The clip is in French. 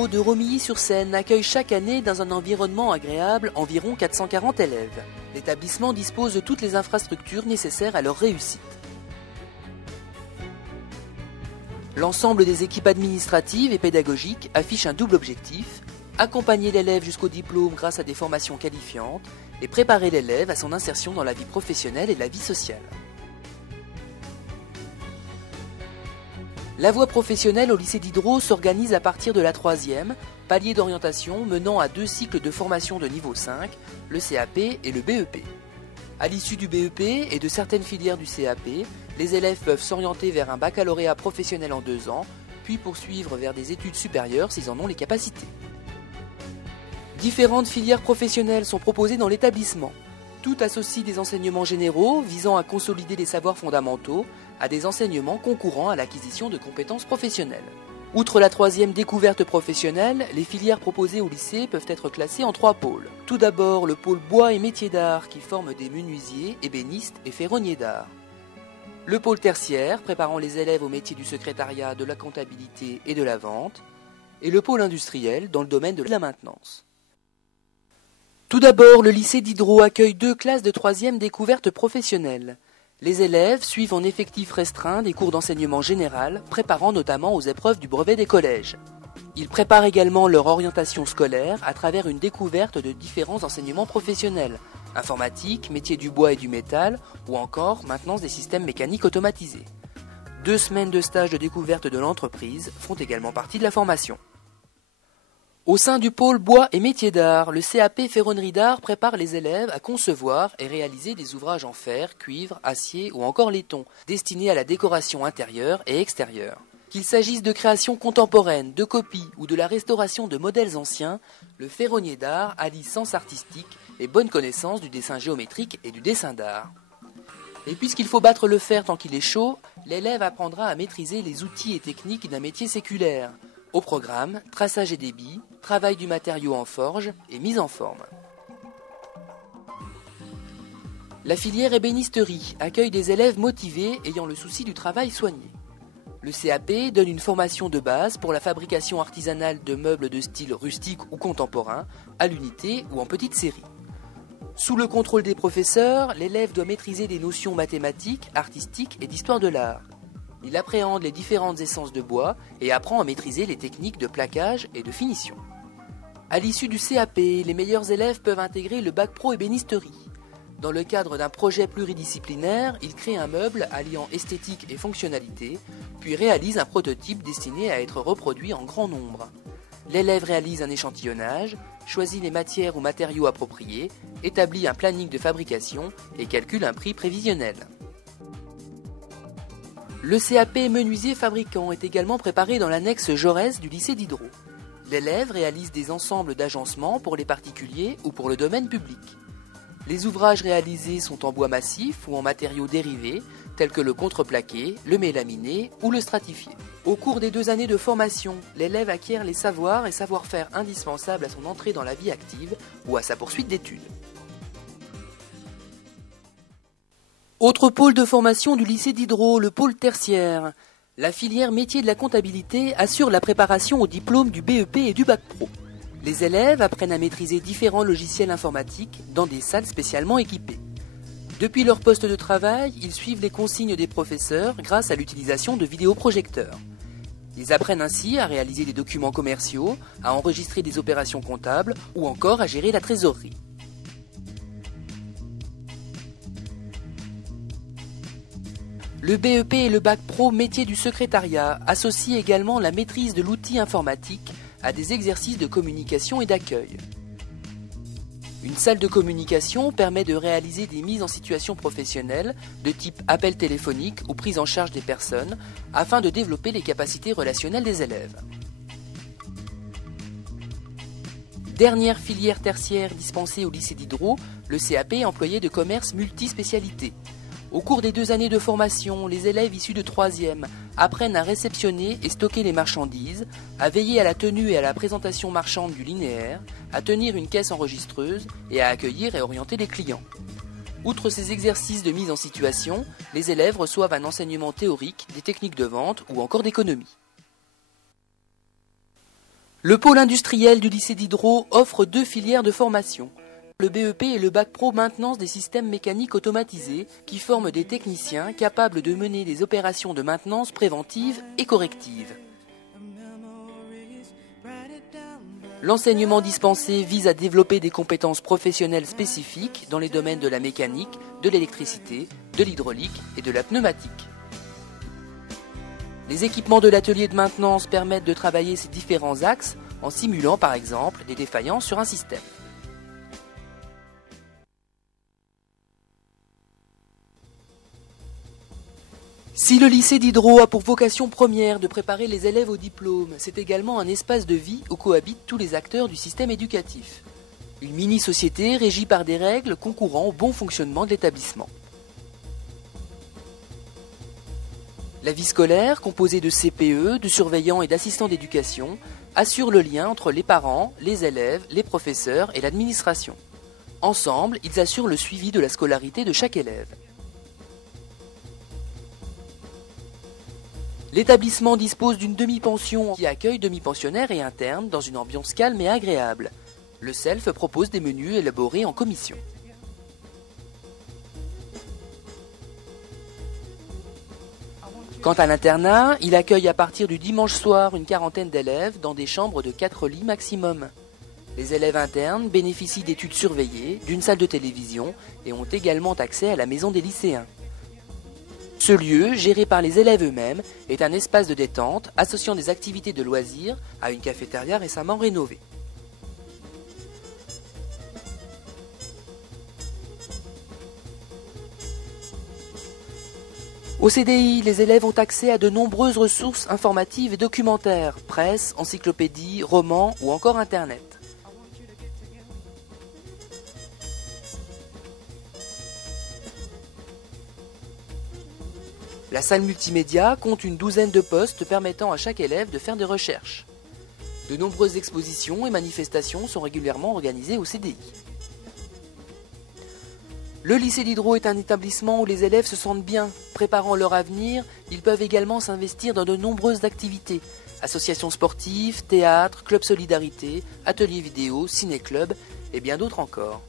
Diderot de Romilly-sur-Seine accueille chaque année dans un environnement agréable environ 440 élèves. L'établissement dispose de toutes les infrastructures nécessaires à leur réussite. L'ensemble des équipes administratives et pédagogiques affiche un double objectif: accompagner l'élève jusqu'au diplôme grâce à des formations qualifiantes et préparer l'élève à son insertion dans la vie professionnelle et la vie sociale. La voie professionnelle au lycée Diderot s'organise à partir de la 3e, palier d'orientation menant à 2 cycles de formation de niveau 5, le CAP et le BEP. À l'issue du BEP et de certaines filières du CAP, les élèves peuvent s'orienter vers un baccalauréat professionnel en 2 ans, puis poursuivre vers des études supérieures s'ils en ont les capacités. Différentes filières professionnelles sont proposées dans l'établissement. Toutes associent des enseignements généraux visant à consolider les savoirs fondamentaux à des enseignements concourant à l'acquisition de compétences professionnelles. Outre la 3e découverte professionnelle, les filières proposées au lycée peuvent être classées en 3 pôles. Tout d'abord, le pôle bois et métiers d'art qui forme des menuisiers, ébénistes et ferronniers d'art. Le pôle tertiaire préparant les élèves au métier du secrétariat, de la comptabilité et de la vente. Et le pôle industriel dans le domaine de la maintenance. Tout d'abord, le lycée Diderot accueille 2 classes de 3e découverte professionnelle. Les élèves suivent en effectif restreint des cours d'enseignement général, préparant notamment aux épreuves du brevet des collèges. Ils préparent également leur orientation scolaire à travers une découverte de différents enseignements professionnels, informatique, métier du bois et du métal, ou encore maintenance des systèmes mécaniques automatisés. 2 semaines de stage de découverte de l'entreprise font également partie de la formation. Au sein du pôle bois et métiers d'art, le CAP ferronnerie d'art prépare les élèves à concevoir et réaliser des ouvrages en fer, cuivre, acier ou encore laiton, destinés à la décoration intérieure et extérieure. Qu'il s'agisse de créations contemporaines, de copies ou de la restauration de modèles anciens, le ferronnier d'art allie sens artistique et bonne connaissance du dessin géométrique et du dessin d'art. Et puisqu'il faut battre le fer tant qu'il est chaud, l'élève apprendra à maîtriser les outils et techniques d'un métier séculaire. Au programme, traçage et débit, travail du matériau en forge et mise en forme. La filière ébénisterie accueille des élèves motivés ayant le souci du travail soigné. Le CAP donne une formation de base pour la fabrication artisanale de meubles de style rustique ou contemporain, à l'unité ou en petite série. Sous le contrôle des professeurs, l'élève doit maîtriser des notions mathématiques, artistiques et d'histoire de l'art. Il appréhende les différentes essences de bois et apprend à maîtriser les techniques de plaquage et de finition. À l'issue du CAP, les meilleurs élèves peuvent intégrer le bac pro ébénisterie. Dans le cadre d'un projet pluridisciplinaire, il crée un meuble alliant esthétique et fonctionnalité, puis réalise un prototype destiné à être reproduit en grand nombre. L'élève réalise un échantillonnage, choisit les matières ou matériaux appropriés, établit un planning de fabrication et calcule un prix prévisionnel. Le CAP menuisier fabricant est également préparé dans l'annexe Jaurès du lycée Diderot. L'élève réalise des ensembles d'agencements pour les particuliers ou pour le domaine public. Les ouvrages réalisés sont en bois massif ou en matériaux dérivés, tels que le contreplaqué, le mélaminé ou le stratifié. Au cours des 2 années de formation, l'élève acquiert les savoirs et savoir-faire indispensables à son entrée dans la vie active ou à sa poursuite d'études. Autre pôle de formation du lycée Diderot, le pôle tertiaire. La filière métier de la comptabilité assure la préparation au diplôme du BEP et du bac pro. Les élèves apprennent à maîtriser différents logiciels informatiques dans des salles spécialement équipées. Depuis leur poste de travail, ils suivent les consignes des professeurs grâce à l'utilisation de vidéoprojecteurs. Ils apprennent ainsi à réaliser des documents commerciaux, à enregistrer des opérations comptables ou encore à gérer la trésorerie. Le BEP et le bac pro métier du secrétariat associent également la maîtrise de l'outil informatique à des exercices de communication et d'accueil. Une salle de communication permet de réaliser des mises en situation professionnelle de type appel téléphonique ou prise en charge des personnes afin de développer les capacités relationnelles des élèves. Dernière filière tertiaire dispensée au lycée Diderot, le CAP employé de commerce multispécialité. Au cours des 2 années de formation, les élèves issus de 3e apprennent à réceptionner et stocker les marchandises, à veiller à la tenue et à la présentation marchande du linéaire, à tenir une caisse enregistreuse et à accueillir et orienter les clients. Outre ces exercices de mise en situation, les élèves reçoivent un enseignement théorique des techniques de vente ou encore d'économie. Le pôle industriel du lycée Diderot offre 2 filières de formation. Le BEP et le Bac Pro maintenance des systèmes mécaniques automatisés qui forment des techniciens capables de mener des opérations de maintenance préventive et corrective. L'enseignement dispensé vise à développer des compétences professionnelles spécifiques dans les domaines de la mécanique, de l'électricité, de l'hydraulique et de la pneumatique. Les équipements de l'atelier de maintenance permettent de travailler ces différents axes en simulant par exemple des défaillances sur un système. Si le lycée Diderot a pour vocation première de préparer les élèves au diplôme, c'est également un espace de vie où cohabitent tous les acteurs du système éducatif. Une mini-société régie par des règles concourant au bon fonctionnement de l'établissement. La vie scolaire, composée de CPE, de surveillants et d'assistants d'éducation, assure le lien entre les parents, les élèves, les professeurs et l'administration. Ensemble, ils assurent le suivi de la scolarité de chaque élève. L'établissement dispose d'une demi-pension qui accueille demi-pensionnaires et internes dans une ambiance calme et agréable. Le SELF propose des menus élaborés en commission. Quant à l'internat, il accueille à partir du dimanche soir une quarantaine d'élèves dans des chambres de 4 lits maximum. Les élèves internes bénéficient d'études surveillées, d'une salle de télévision et ont également accès à la maison des lycéens. Ce lieu, géré par les élèves eux-mêmes, est un espace de détente associant des activités de loisirs à une cafétéria récemment rénovée. Au CDI, les élèves ont accès à de nombreuses ressources informatives et documentaires, presse, encyclopédies, romans ou encore Internet. La salle multimédia compte une douzaine de postes permettant à chaque élève de faire des recherches. De nombreuses expositions et manifestations sont régulièrement organisées au CDI. Le lycée Diderot est un établissement où les élèves se sentent bien. Préparant leur avenir, ils peuvent également s'investir dans de nombreuses activités. Associations sportives, théâtre, club solidarité, ateliers vidéo, ciné-club et bien d'autres encore.